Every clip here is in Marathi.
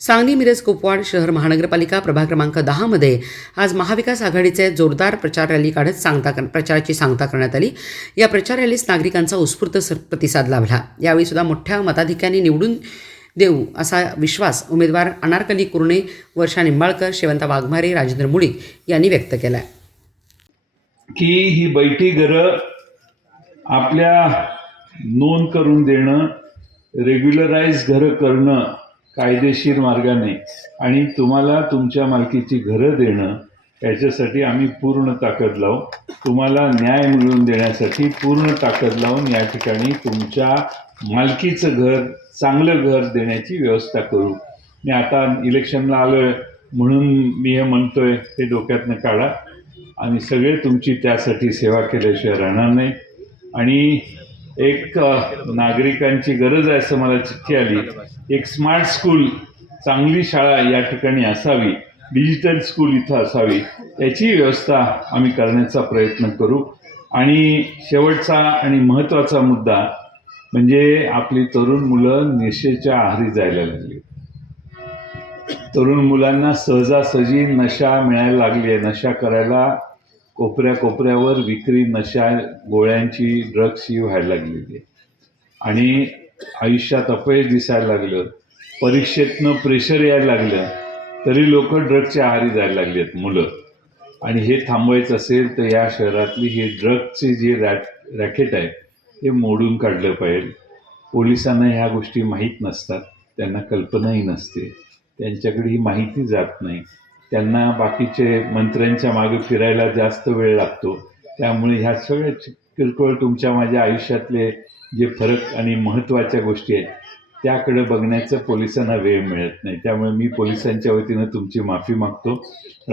सांगली मिरज कुपवाड शहर महानगरपालिका प्रभाग क्रमांक 10 मध्ये आज महाविकास आघाडीचे जोरदार प्रचार रॅली काढत प्रचाराची सांगता करण्यात आली। या प्रचार रॅलीस नागरिकांचा उत्स्फूर्त प्रतिसाद लाभला। यावेळी सुद्धा मोठ्या मताधिक्याने निवडून देऊ असा विश्वास उमेदवार अनारकली कुरणे, वर्षा निंबाळकर, शेवंता वाघमारे, राजेंद्र मुळीक यांनी व्यक्त केला की ही बैठी घरं आपल्या नोंद करून देणं, रेग्युलराइज घरं करणं कायदेशीर मार्गाने आणि तुम्हाला तुमच्या मालकीची घरं देणं, याच्यासाठी आम्ही पूर्ण ताकद लावू। तुम्हाला न्याय मिळवून देण्यासाठी पूर्ण ताकद लावून या ठिकाणी तुमच्या मालकीचं घर, चांगलं घर देण्याची व्यवस्था करू। मी आता इलेक्शनला आलोय म्हणून मी हे म्हणतोय, ते डोक्यातनं काढा आणि सगळे तुमची त्यासाठी सेवा केल्याशिवाय राहणार नाही। आणि एक नागरिकांची गरज आहे असं मला चिठ्ठी आली, एक स्मार्ट स्कूल, चांगली शाळा या ठिकाणी असावी, डिजिटल स्कूल इथं असावी, याची व्यवस्था आम्ही करण्याचा प्रयत्न करू। आणि शेवटचा आणि महत्त्वाचा मुद्दा म्हणजे आपली तरुण मुलं निशेच्या आहारी जायला लागली। तरुण मुलांना सहजासहजी नशा मिळायला लागली आहे, नशा करायला कोपऱ्या कोपऱ्यावर विक्री, नशा गोळ्यांची, ड्रग्सची व्हायला लागलेली आहे आणि आयुष्यात अपयश दिसायला लागलं, परीक्षेतनं प्रेशर यायला लागलं तरी लोक ड्रग्सच्या आहारी जायला लागली आहेत मुलं। आणि हे थांबवायचं असेल तर या शहरातली हे ड्रग्सचे जे रॅकेट आहे हे मोडून काढलं पाहिजे। पोलिसांना ह्या गोष्टी माहीत नसतात, त्यांना कल्पनाही नसते, त्यांच्याकडे ही माहिती जात नाही, त्यांना बाकीचे मंत्र्यांच्या मागे फिरायला जास्त वेळ लागतो। त्यामुळे ह्या सगळ्या किरकोळ तुमच्या माझ्या आयुष्यातले जे फरक आणि महत्त्वाच्या गोष्टी आहेत त्याकडे बघण्याचं पोलिसांना वेळ मिळत नाही। त्यामुळे मी पोलिसांच्या वतीनं तुमची माफी मागतो।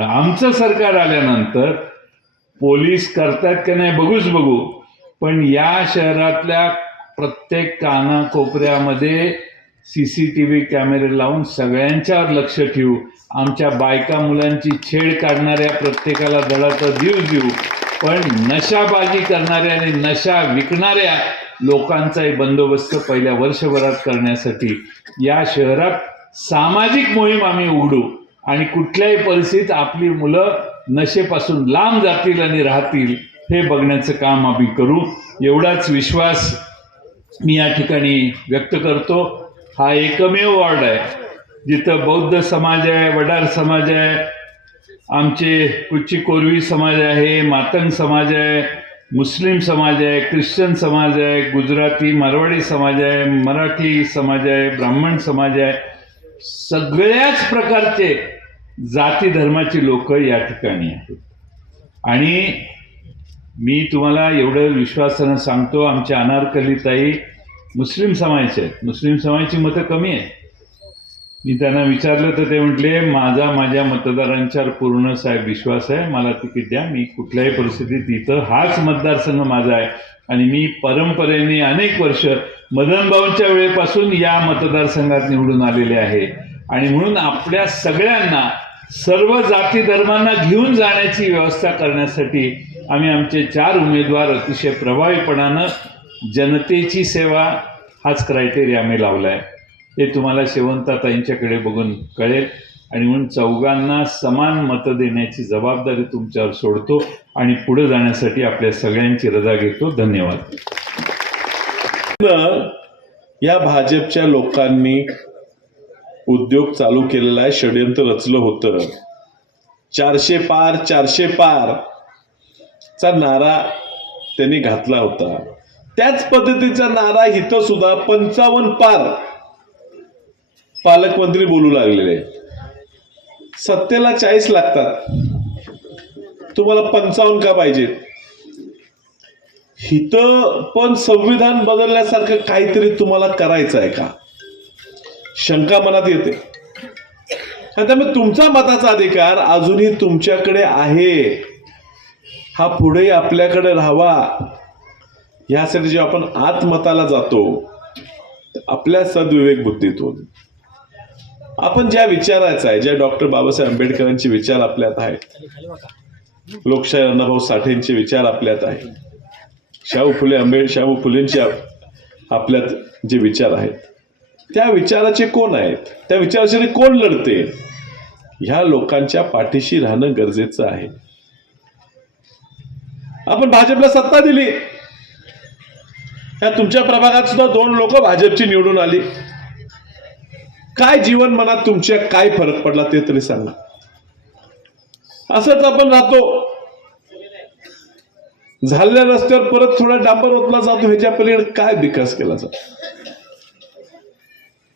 आमचं सरकार आल्यानंतर पोलीस करतात का नाही बघू, पण या शहरातल्या प्रत्येक कानाकोपऱ्यामध्ये CCTV कॅमेरे लावून सगळ्यांच्यावर लक्ष ठेवू। आमच्या बायका मुलांची छेड काढणाऱ्या प्रत्येकाला दडा तर देऊ, पण नशाबाजी करणाऱ्या आणि नशा विकणाऱ्या लोकांचाही बंदोबस्त पहिल्या वर्षभरात करण्यासाठी या शहरात सामाजिक मोहीम आम्ही उघडू आणि कुठल्याही परिस्थितीत आपली मुलं नशेपासून लांब जातील आणि राहतील हे बघण्याचं काम आम्ही करू। एवढाच विश्वास मी या ठिकाणी व्यक्त करतो। हा एकमेव वॉर्ड आहे जिथं बौद्ध समाज आहे, वडार समाज आहे, आमचे कुची कोरवी समाज आहे, मातंग समाज आहे, मुस्लिम समाज आहे, ख्रिश्चन समाज आहे, गुजराती मारवाडी समाज आहे, मराठी समाज आहे, ब्राह्मण समाज आहे, सगळ्याच प्रकारचे जाती धर्माची लोक या ठिकाणी आहेत। आणि मी तुम्हाला एवढं विश्वासानं सांगतो, आमच्या अनारकलीताई मुस्लिम समाजाचे आहेत, मुस्लिम समाजाची मतं कमी आहेत। मी त्यांना विचारलं तर ते म्हटले, माझ्या मतदारांच्यावर पूर्ण साहेब विश्वास आहे, मला तिकीट द्या, मी कुठल्याही परिस्थितीत इथं हाच मतदारसंघ माझा आहे आणि मी परंपरेने अनेक वर्ष मदनभाऊंच्या वेळेपासून या मतदारसंघात निवडून आलेले आहे। आणि म्हणून आपल्या सगळ्यांना, सर्व जाती धर्मांना घेऊन जाण्याची व्यवस्था करण्यासाठी आम्ही आमचे 4 उमेदवार अतिशय प्रभावीपणानं जनतेची सेवा हाच क्रायटेरिया आम्ही लावला आहे। हे तुम्हाला शेवंताताईंच्याकडे बघून कळेल आणि म्हणून चौघांना समान मतं देण्याची जबाबदारी तुमच्यावर सोडतो आणि पुढे जाण्यासाठी आपल्या सगळ्यांची रजा घेतो। धन्यवाद। या भाजपच्या लोकांनी उद्योग चालू केलेला आहे, षडयंत्र रचलं होतं। 400 पार 400 पार चा नारा त्यांनी घातला होता। त्याच पद्धतीचा नारा इथं सुद्धा 55 पार पालकमंत्री बोलू लागलेले। सत्तेला 40 लागतात, तुम्हाला 55 का पाहिजे? इथं पण संविधान बदलण्यासारखं काहीतरी तुम्हाला करायचं आहे का, शंका मनात येते। त्यामुळे तुमचा मताचा अधिकार अजूनही तुमच्याकडे आहे, हा पुढे आपल्याकडे राहावा। यासाठी जेव्हा आपण आत्मताला जातो आपल्या सद्विवेक बुद्धीतून आपण ज्या विचारायचा आहे, ज्या डॉक्टर बाबासाहेब आंबेडकरांचे विचार आपल्यात आहेत, लोकशाही अण्णाभाऊ साठेंचे विचार आपल्यात आहेत, शाहू फुलेंचे आपल्यात जे विचार आहेत, त्या विचाराचे कोण आहेत, त्या विचारासाठी कोण लढते, ह्या लोकांच्या पाठीशी राहणं गरजेचं आहे. आपण भाजपला सत्ता दिली, या तुमच्या प्रभागात सुद्धा 2 लोक भाजपची निवडून आली. काय जीवन मनात तुमच्या काय फरक पडला ते तरी सांगा. असंच आपण राहतो, झालेल्या रस्त्यावर परत थोडा डांबर ओतला जातो, ह्याच्या पलीकडे काय विकास केला जातो.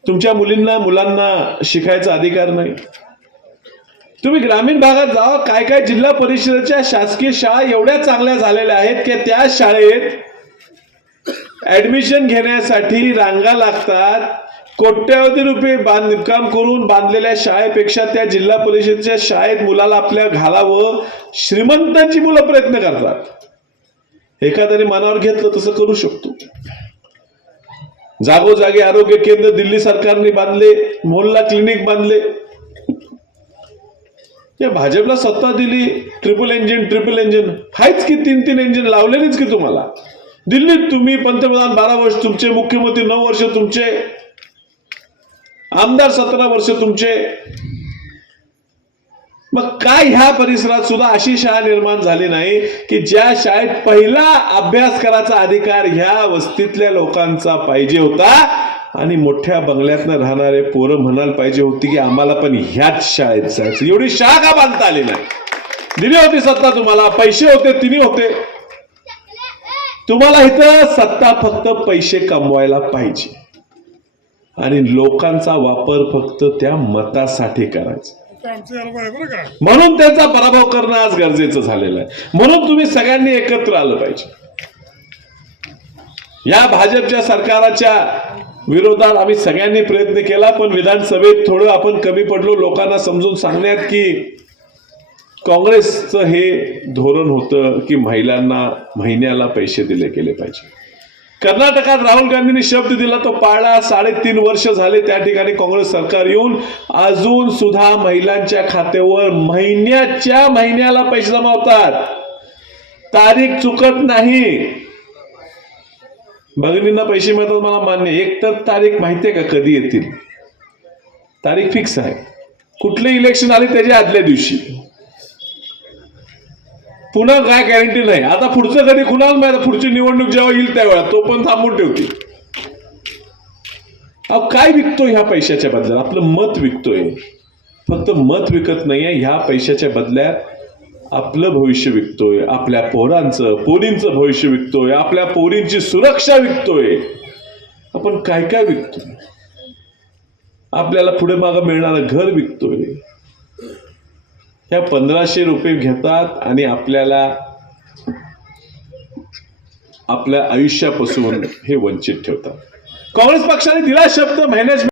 तुमच्या मुलांना शिकायचा अधिकार नाही. तुम्ही ग्रामीण भागात जावा, काय काय जिल्हा परिषदेच्या शासकीय शाळा एवढ्या चांगल्या झालेल्या आहेत की त्या शाळेत ऍडमिशन घेण्यासाठी रांगा लागतात. कोट्यावधी रुपये बांधकाम करून बांधलेल्या शाळेपेक्षा त्या जिल्हा परिषदेच्या शाळेत मुलाला आपल्या घालावं श्रीमंतांची मुलं प्रयत्न करतात. एखाद्याने मनावर घेतलं तसं करू शकतो. जागोजागी आरोग्य केंद्र दिल्ली सरकारने बांधले, मोहल्ला क्लिनिक बांधले. या भाजपला सत्ता दिली, ट्रिपल इंजिन हायच की, 3 इंजिन लावलेलीच की तुम्हाला. दिल्लीत तुम्ही पंतप्रधान 12 वर्ष तुमचे, मुख्यमंत्री 9 वर्ष तुमचे, आमदार 17 वर्ष तुमचे. मग काय ह्या परिसरात सुद्धा अशी शाळा निर्माण झाली नाही की ज्या शाळेत पहिला अभ्यास करायचा अधिकार ह्या वस्तीतल्या लोकांचा पाहिजे होता आणि मोठ्या बंगल्यातनं राहणारे पोरं म्हणायला पाहिजे होती की आम्हाला पण ह्याच शाळेत जायचं. एवढी शाळा का बांधता आली नाही? दिली होती सत्ता तुम्हाला, पैसे होते, तिन्ही होते. तुम्हाला इथं सत्ता फक्त पैसे कमवायला पाहिजे आणि लोकांचा वापर फक्त त्या मतासाठी करायचा. म्हणून त्यांचा पराभव करणं आज गरजेचं झालेलं आहे. म्हणून तुम्ही सगळ्यांनी एकत्र आलं पाहिजे. या भाजपच्या सरकाराच्या विरोधात आम्ही सगळ्यांनी प्रयत्न केला, पण विधानसभेत थोडं आपण कमी पडलो लोकांना समजून सांगण्यात की काँग्रेसचं हे धोरण होतं की महिलांना महिन्याला पैसे दिले गेले पाहिजे. कर्नाटकात राहुल गांधींनी शब्द दिला तो पाळला. 3.5 वर्ष झाले त्या ठिकाणी काँग्रेस सरकार येऊन अजून सुद्धा महिलांच्या खात्यावर महिन्याला पैसे जमा होतात. तारीख चुकत नाही. भगिनींना पैसे मिळतात मला मान्य, एक तर तारीख माहितीये का कधी येतील? तारीख फिक्स आहे. कुठले इलेक्शन आले त्याच्या आदल्या दिवशी. पुन्हा काय गॅरंटी नाही. आता पुढचं कधी कुणाला माहिती, पुढची निवडणूक जेव्हा येईल त्यावेळा तो पण थांबून ठेवतील. अहो काय विकतोय ह्या पैशाच्या बदल्यात? आपलं मत विकतोय. फक्त मत विकत नाहीये, ह्या पैशाच्या बदल्यात आपलं भविष्य विकतोय, आपल्या पोरींचं भविष्य विकतोय, आपल्या पोरींची सुरक्षा विकतोय. आपण काय काय विकतोय? आपल्याला पुढे मागं मिळणारं घर विकतोय. ह्या 1500 रुपये घेतात आणि आपल्याला आपल्या आयुष्यापासून हे वंचित ठेवतात. काँग्रेस पक्षाने दिला शब्द, मॅनेजमेंट